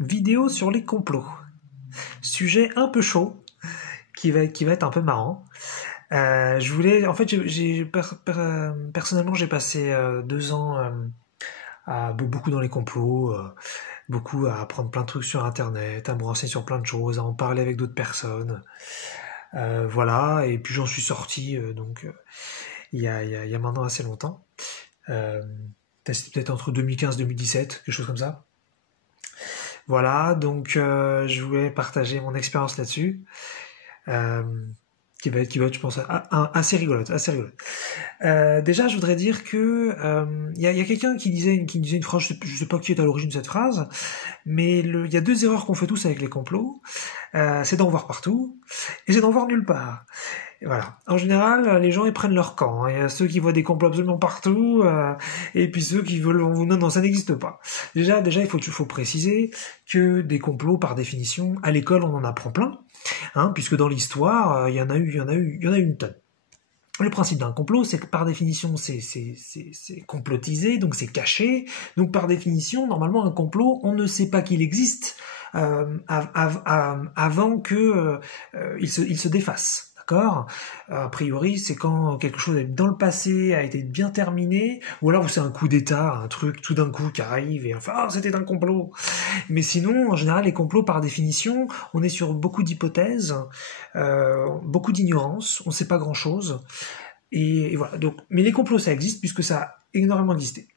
Vidéo sur les complots. Sujet un peu chaud, qui va être un peu marrant. Je voulais, en fait, personnellement, j'ai passé 2 ans à beaucoup dans les complots, beaucoup à apprendre plein de trucs sur Internet, à me renseigner sur plein de choses, à en parler avec d'autres personnes. Voilà, et puis j'en suis sorti, il y a maintenant assez longtemps. C'était peut-être entre 2015 et 2017, quelque chose comme ça. Voilà, donc je voulais partager mon expérience là-dessus, euh, qui va être, je pense, assez rigolote, assez rigolote. Déjà, je voudrais dire que il y a quelqu'un qui disait une phrase, je sais pas qui est à l'origine de cette phrase, mais il y a 2 erreurs qu'on fait tous avec les complots. C'est d'en voir partout, et c'est d'en voir nulle part. Et voilà. En général, les gens ils prennent leur camp, hein. Il y a ceux qui voient des complots absolument partout, et puis ceux qui veulent non, ça n'existe pas. Déjà, il faut préciser que des complots, par définition, à l'école on en apprend plein, hein, puisque dans l'histoire, il y en a eu une tonne. Le principe d'un complot, c'est que par définition, c'est complotisé, donc c'est caché. Donc par définition, normalement, un complot, on ne sait pas qu'il existe avant que il se défasse. D'accord. A priori, c'est quand quelque chose dans le passé a été bien terminé, ou alors c'est un coup d'état, un truc tout d'un coup qui arrive et enfin, c'était un complot. Mais sinon, en général, les complots, par définition, on est sur beaucoup d'hypothèses, beaucoup d'ignorance, on ne sait pas grand-chose. Et voilà. Donc, mais les complots, ça existe puisque ça a énormément existé.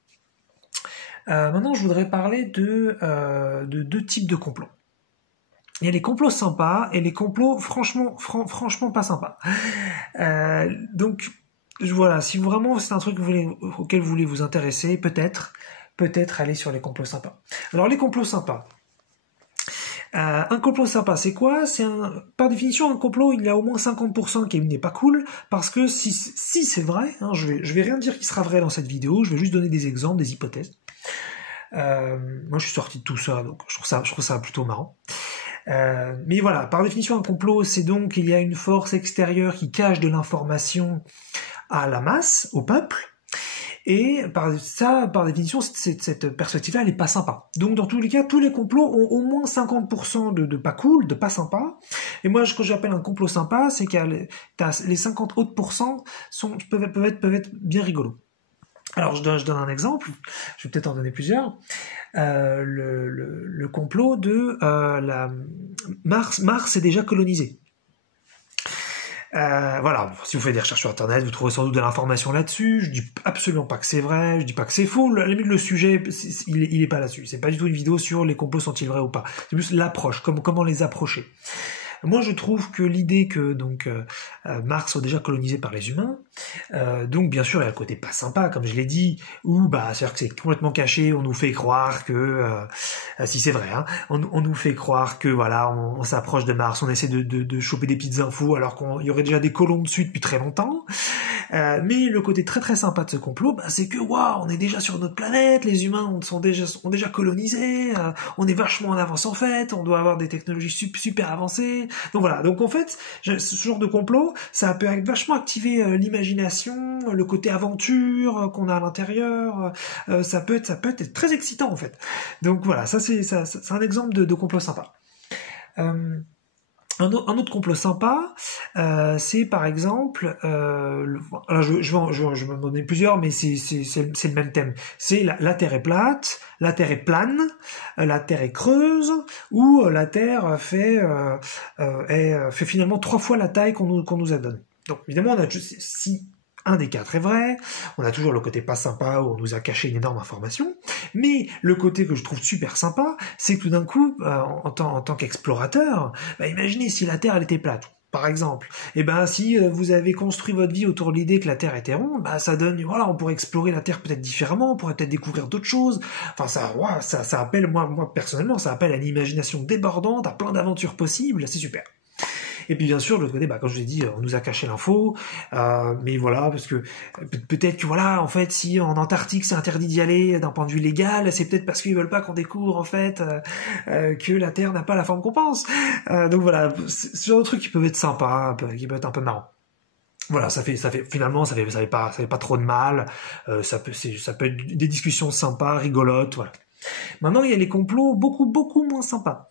Maintenant, je voudrais parler de 2 types de complots. Il y a les complots sympas et les complots franchement pas sympas. Donc voilà, si vraiment c'est un truc auquel vous voulez vous intéresser, peut-être aller sur les complots sympas. Alors les complots sympas. Un complot sympa, c'est quoi? Par définition, un complot, il y a au moins 50% qui n'est pas cool, parce que si c'est vrai, hein, je vais rien dire qui sera vrai dans cette vidéo, je vais juste donner des exemples, des hypothèses. Moi, je suis sorti de tout ça, donc je trouve ça plutôt marrant. Mais voilà, par définition, un complot, c'est donc qu'il y a une force extérieure qui cache de l'information à la masse, au peuple, et par définition, cette perspective-là, elle est pas sympa. Donc dans tous les cas, tous les complots ont au moins 50% de pas cool, de pas sympa. Et moi, ce que j'appelle un complot sympa, c'est qu'il y a les 50 autres pourcents peuvent être bien rigolos. Alors je donne un exemple, je vais peut-être en donner plusieurs. Le complot de Mars est déjà colonisé. Voilà, si vous faites des recherches sur Internet, vous trouverez sans doute de l'information là-dessus. Je dis absolument pas que c'est vrai, je dis pas que c'est faux. À la limite, le sujet, il est pas là-dessus. C'est pas du tout une vidéo sur les complots sont-ils vrais ou pas. C'est plus l'approche, comment les approcher. Moi, je trouve que l'idée que Mars soit déjà colonisé par les humains, donc bien sûr, il y a le côté pas sympa, comme je l'ai dit, où c'est-à-dire que c'est complètement caché, on nous fait croire que, si c'est vrai, hein, on nous fait croire que voilà, on s'approche de Mars, on essaie de choper des petites infos, alors qu'il y aurait déjà des colons dessus depuis très longtemps. Mais le côté très très sympa de ce complot, c'est que waouh, on est déjà sur notre planète, les humains ont déjà colonisé, on est vachement en avance en fait, on doit avoir des technologies super avancées. Donc voilà, donc en fait, ce genre de complot, ça peut vachement activer l'imagination, le côté aventure qu'on a à l'intérieur, ça peut être très excitant en fait. Donc voilà, c'est un exemple de complot sympa. Un autre complot sympa, c'est par exemple, alors je vais m'en donner plusieurs, mais c'est le même thème. C'est la Terre est plate, la Terre est plane, la Terre est creuse, ou la Terre fait finalement 3 fois la taille qu'on nous a donnée. Donc évidemment, si un des 4 est vrai, on a toujours le côté pas sympa où on nous a caché une énorme information, mais le côté que je trouve super sympa, c'est que tout d'un coup, en tant qu'explorateur, imaginez si la Terre elle était plate, par exemple, et si vous avez construit votre vie autour de l'idée que la Terre était ronde, ça donne, voilà, on pourrait explorer la Terre peut-être différemment, on pourrait peut-être découvrir d'autres choses, enfin ça appelle, moi personnellement, ça appelle à une imagination débordante, à plein d'aventures possibles, c'est super. Et puis bien sûr, de l'autre côté, comme je vous ai dit, on nous a caché l'info, mais voilà, parce que peut-être que voilà, en fait, si en Antarctique c'est interdit d'y aller d'un point de vue légal, c'est peut-être parce qu'ils veulent pas qu'on découvre en fait que la Terre n'a pas la forme qu'on pense. Donc voilà, ce genre de trucs qui peuvent être sympas, qui peuvent être un peu marrants. Voilà, ça fait pas trop de mal. Ça peut être des discussions sympas, rigolotes, voilà. Maintenant, il y a les complots beaucoup moins sympas,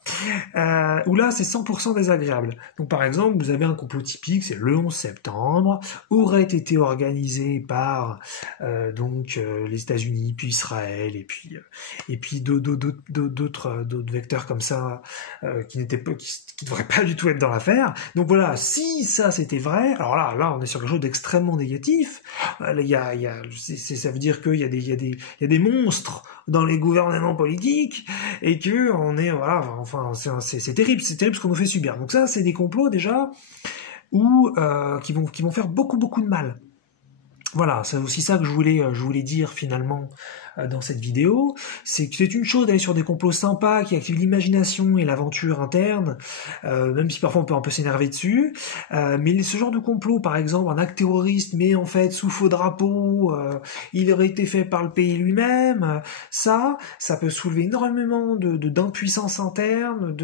où là, c'est 100% désagréable. Donc, par exemple, vous avez un complot typique, c'est le 11 septembre, aurait été organisé par les États-Unis, puis Israël, et puis d'autres vecteurs comme ça qui devraient pas du tout être dans l'affaire. Donc voilà, si ça c'était vrai, alors là, on est sur quelque chose d'extrêmement négatif. Ça veut dire qu'il y a des monstres dans les gouvernements politiques et que on est c'est terrible ce qu'on nous fait subir. Donc ça, c'est des complots déjà qui vont faire beaucoup de mal. Voilà, c'est aussi ça que je voulais dire finalement dans cette vidéo, c'est que c'est une chose d'aller sur des complots sympas qui activent l'imagination et l'aventure interne, même si parfois on peut un peu s'énerver dessus, mais ce genre de complot, par exemple un acte terroriste mais en fait sous faux drapeau, il aurait été fait par le pays lui-même, ça peut soulever énormément d'impuissance interne,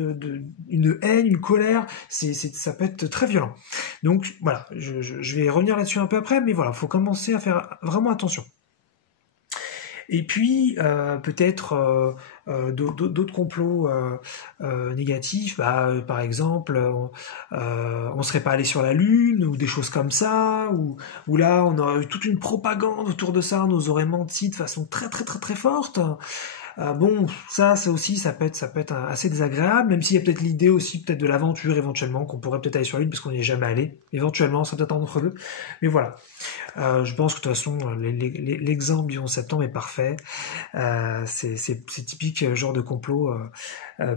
une haine, une colère, ça peut être très violent. Donc voilà, je vais revenir là-dessus un peu après, mais voilà, faut commencer à faire vraiment attention. Et puis peut-être d'autres complots négatifs, par exemple on serait pas allé sur la Lune ou des choses comme ça, ou là on aurait eu toute une propagande autour de ça, on nous aurait menti de façon très forte. Bon, ça aussi, ça peut être assez désagréable, même s'il y a peut-être l'idée aussi, peut-être de l'aventure éventuellement, qu'on pourrait peut-être aller sur la Lune parce qu'on n'y est jamais allé. Éventuellement, ça peut être entre deux. Mais voilà. Je pense que de toute façon, l'exemple du 11 septembre est parfait. C'est typique genre de complot,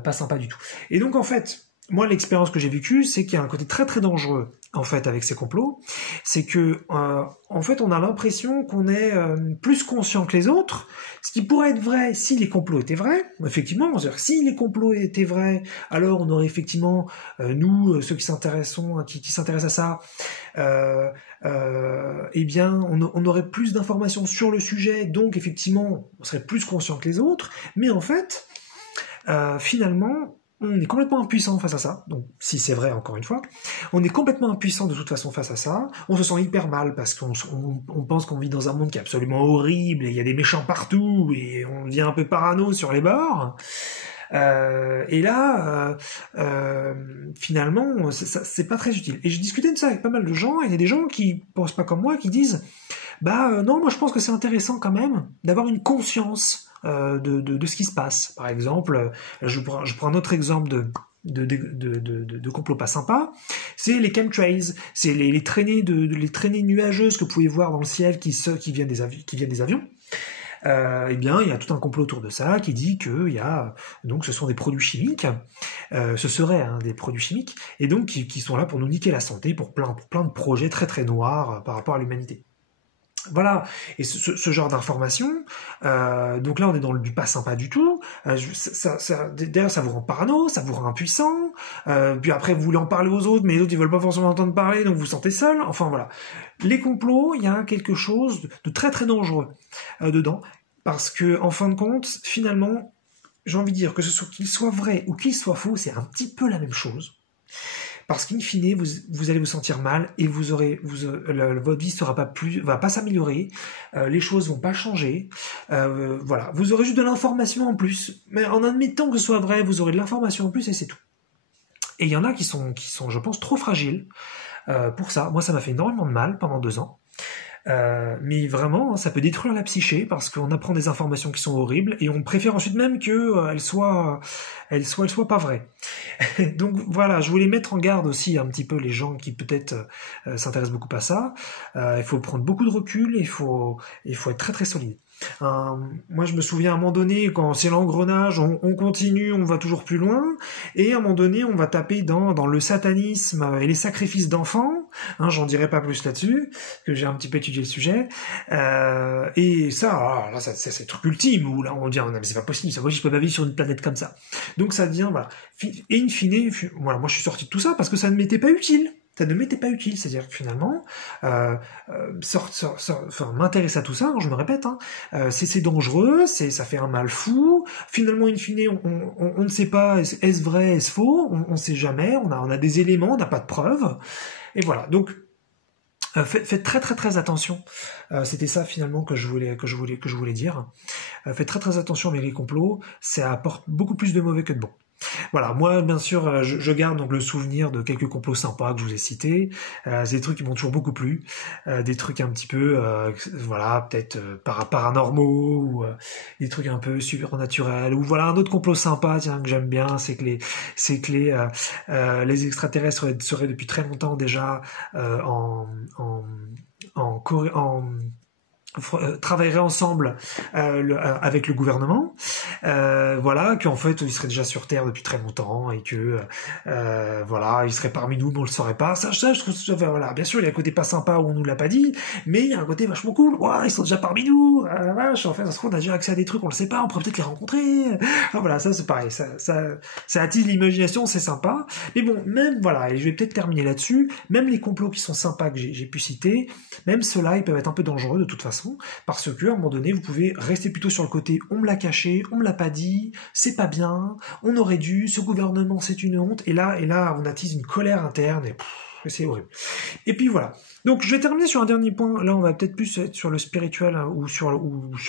pas sympa du tout. Et donc en fait, moi l'expérience que j'ai vécue, c'est qu'il y a un côté très dangereux en fait avec ces complots, c'est que en fait on a l'impression qu'on est plus conscient que les autres, ce qui pourrait être vrai si les complots étaient vrais, effectivement, c'est-à-dire si les complots étaient vrais, alors on aurait effectivement nous ceux qui s'intéressent à ça, eh bien on aurait plus d'informations sur le sujet, donc effectivement on serait plus conscient que les autres, mais en fait finalement on est complètement impuissant face à ça, donc si c'est vrai encore une fois, on est complètement impuissant de toute façon face à ça, on se sent hyper mal parce qu'on pense qu'on vit dans un monde qui est absolument horrible, et il y a des méchants partout, et on devient un peu parano sur les bords, et là, finalement, c'est pas très utile. Et j'ai discuté de ça avec pas mal de gens, et il y a des gens qui pensent pas comme moi, qui disent, non, moi je pense que c'est intéressant quand même d'avoir une conscience de ce qui se passe. Par exemple, je prends un autre exemple de complot pas sympa, c'est les chemtrails, c'est les traînées nuageuses que vous pouvez voir dans le ciel qui viennent des avions. Eh bien, il y a tout un complot autour de ça qui dit que donc ce sont des produits chimiques, ce seraient des produits chimiques, et donc qui sont là pour nous niquer la santé, pour plein de projets très noirs par rapport à l'humanité. Voilà, et ce genre d'informations, donc là on est dans du pas sympa du tout, d'ailleurs ça vous rend parano, ça vous rend impuissant, puis après vous voulez en parler aux autres, mais les autres ils veulent pas forcément entendre parler, donc vous vous sentez seul, enfin voilà. Les complots, il y a quelque chose de très dangereux dedans, parce que en fin de compte, finalement, j'ai envie de dire que qu'il soit vrai ou qu'il soit faux, c'est un petit peu la même chose. Parce qu'in fine, vous allez vous sentir mal et votre vie va pas s'améliorer, les choses vont pas changer, voilà. Vous aurez juste de l'information en plus, mais en admettant que ce soit vrai, vous aurez de l'information en plus et c'est tout. Et il y en a qui sont, je pense, trop fragiles pour ça. Moi, ça m'a fait énormément de mal pendant 2 ans. Mais vraiment, ça peut détruire la psyché parce qu'on apprend des informations qui sont horribles et on préfère ensuite même qu'elles soient pas vraies. Donc voilà, je voulais mettre en garde aussi un petit peu les gens qui peut-être s'intéressent beaucoup à ça. Il faut prendre beaucoup de recul, il faut être très solide. Moi je me souviens à un moment donné, quand c'est l'engrenage, on continue, on va toujours plus loin, et à un moment donné on va taper dans le satanisme et les sacrifices d'enfants, j'en dirai pas plus là-dessus, parce que j'ai un petit peu étudié le sujet, et ça, là c'est le truc ultime, où là on dit, mais c'est pas possible, je peux pas vivre sur une planète comme ça. Donc ça devient, voilà, et in fine, voilà, moi je suis sorti de tout ça parce que ça ne m'était pas utile. Ça ne m'était pas utile, c'est-à-dire que finalement, m'intéresser à tout ça, je me répète, c'est dangereux, ça fait un mal fou, finalement, in fine, on ne sait pas, est-ce vrai, est-ce faux, on ne sait jamais, on a des éléments, on n'a pas de preuves, et voilà, donc, Faites très très très attention. C'était ça finalement que je voulais dire. Faites très très attention avec les complots. Ça apporte beaucoup plus de mauvais que de bon. Voilà, moi bien sûr, je garde donc le souvenir de quelques complots sympas que je vous ai cités. C'est des trucs qui m'ont toujours beaucoup plu, des trucs un petit peu, voilà, peut-être paranormaux ou des trucs un peu surnaturels. Ou voilà un autre complot sympa, tiens, que j'aime bien, c'est que les extraterrestres seraient depuis très longtemps déjà en travailleraient ensemble avec le gouvernement, voilà, qu'en fait ils seraient déjà sur Terre depuis très longtemps et que voilà, ils seraient parmi nous mais on le saurait pas. Ça je trouve ça, voilà, bien sûr il y a un côté pas sympa où on nous l'a pas dit, mais il y a un côté vachement cool. Ouah, ils sont déjà parmi nous, vache, en fait ça se trouve on a déjà accès à des trucs, on le sait pas, on pourrait peut-être les rencontrer. Voilà, ça c'est pareil, ça attise l'imagination, c'est sympa. Mais bon, même voilà, et je vais peut-être terminer là-dessus, même les complots qui sont sympas que j'ai pu citer, même ceux-là ils peuvent être un peu dangereux de toute façon, parce que à un moment donné vous pouvez rester plutôt sur le côté on me l'a caché, on me l'a pas dit, c'est pas bien, on aurait dû, ce gouvernement c'est une honte, et là on attise une colère interne et c'est horrible. Et puis voilà. Donc je vais terminer sur un dernier point. Là on va peut-être plus être sur le spirituel, hein, ou sur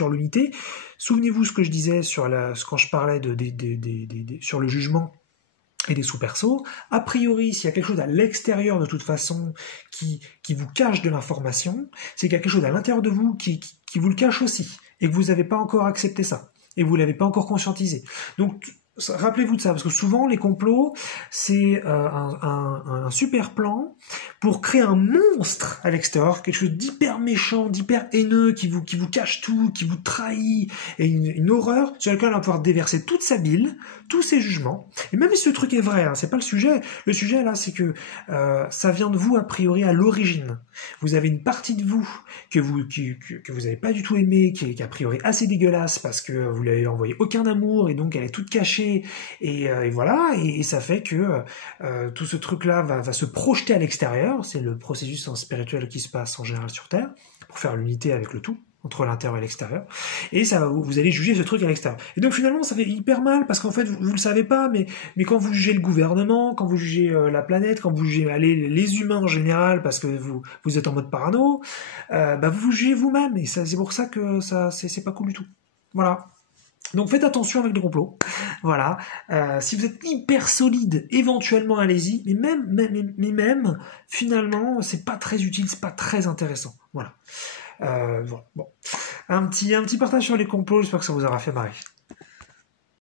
l'unité. Souvenez-vous ce que je disais quand je parlais sur le jugement et des sous-persos. A priori, s'il y a quelque chose à l'extérieur de toute façon qui vous cache de l'information, c'est quelque chose à l'intérieur de vous qui vous le cache aussi, et que vous n'avez pas encore accepté ça, et vous ne l'avez pas encore conscientisé. Donc rappelez-vous de ça, parce que souvent les complots, c'est un super plan pour créer un monstre à l'extérieur, quelque chose d'hyper méchant, d'hyper haineux, qui vous cache tout, qui vous trahit, et une horreur sur laquelle on va pouvoir déverser toute sa bile, tous ses jugements. Et même si ce truc est vrai, hein, c'est pas le sujet. Le sujet là, c'est que ça vient de vous a priori à l'origine. Vous avez une partie de vous que vous avez pas du tout aimée, qui est a priori assez dégueulasse parce que vous l'avez envoyé aucun amour et donc elle est toute cachée, et voilà, et ça fait que tout ce truc là va se projeter à l'extérieur. C'est le processus spirituel qui se passe en général sur Terre pour faire l'unité avec le tout entre l'intérieur et l'extérieur, et ça, vous allez juger ce truc à l'extérieur. Et donc finalement, ça fait hyper mal, parce qu'en fait, vous le savez pas, mais quand vous jugez le gouvernement, quand vous jugez la planète, quand vous jugez les humains en général, parce que vous êtes en mode parano, vous jugez vous-même, et c'est pour ça que c'est pas cool du tout. Voilà. Donc faites attention avec les complots. Voilà. Si vous êtes hyper solide, éventuellement allez-y, mais même finalement, c'est pas très utile, c'est pas très intéressant. Voilà. Voilà. Bon. Un petit partage sur les complots, j'espère que ça vous aura fait marrer.